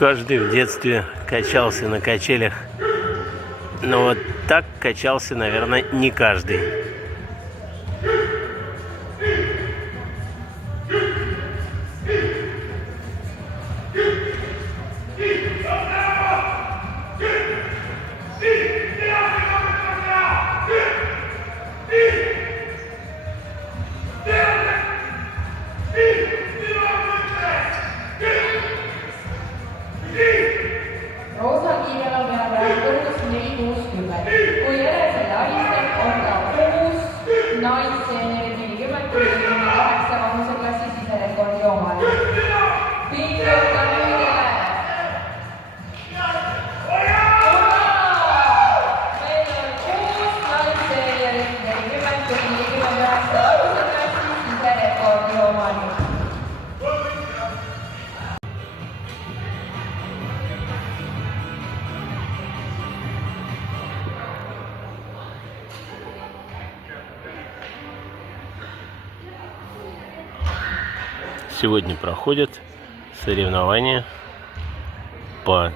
Каждый в детстве качался на качелях, но вот так качался, наверное, не каждый. Roosa kiirel peab kõrgus 460. Kui Ere selle alistab, on ta uus naisseeneri 40-48 vanuseklassi siserekordi omanik. Pinguta nüüd Ere! Meil on uus naisseeneri 40-49 vanuseklassi siserekordi omanik. Сегодня проходят соревнования по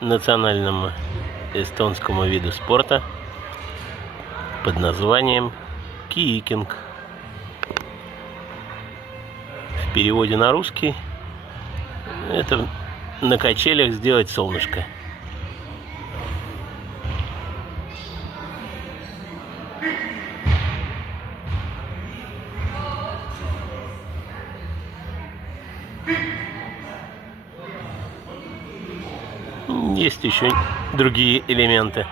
национальному эстонскому виду спорта под названием киикинг. В переводе на русский это на качелях сделать солнышко. Есть еще другие элементы.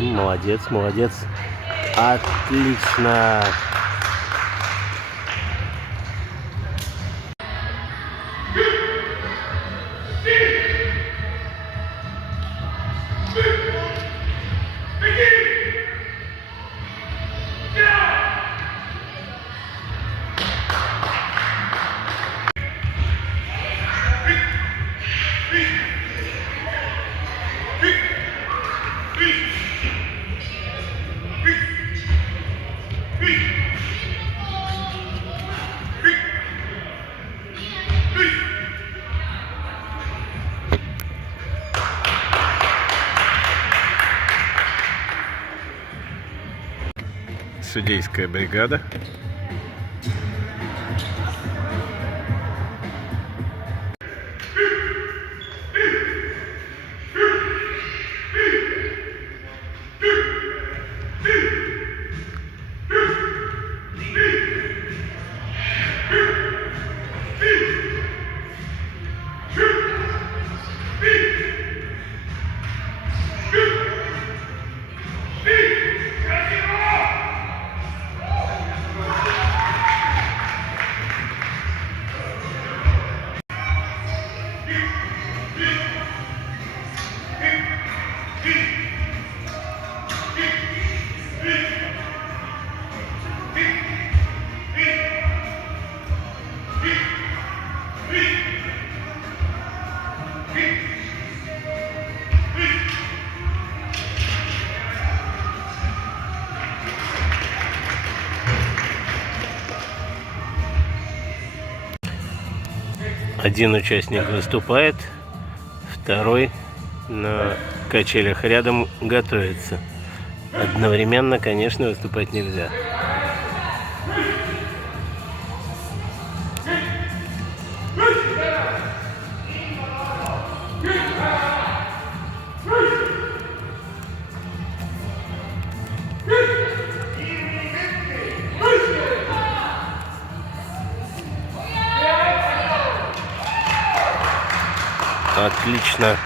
Молодец, молодец. Отлично. судейская бригада. Один участник выступает, второй на качелях рядом готовится. Одновременно, конечно, выступать нельзя. Отлично.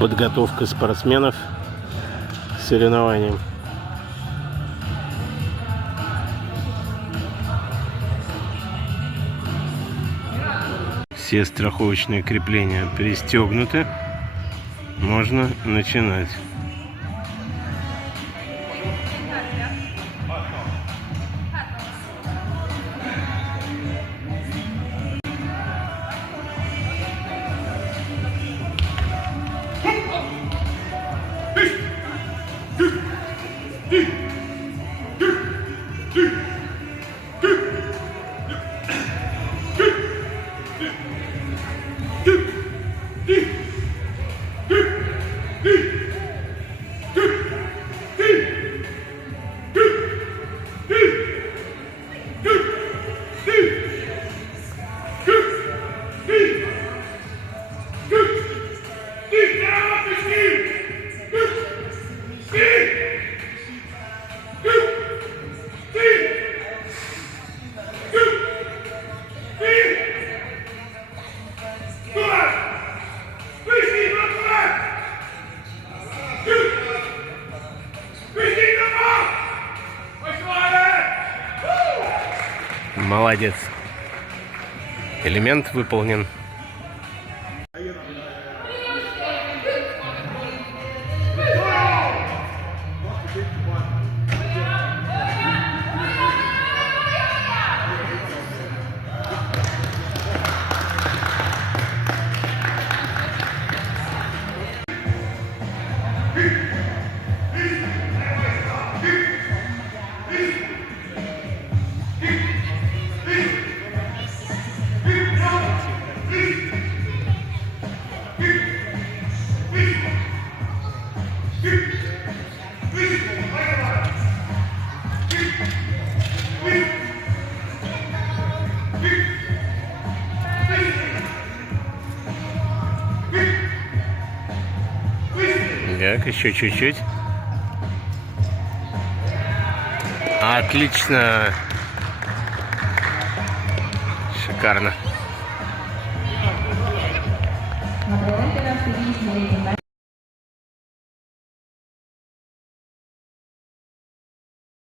Подготовка спортсменов к соревнованиям. Все страховочные крепления пристегнуты. Можно начинать. Молодец. Элемент выполнен. Так, еще чуть-чуть. Отлично. Шикарно. Ma presente la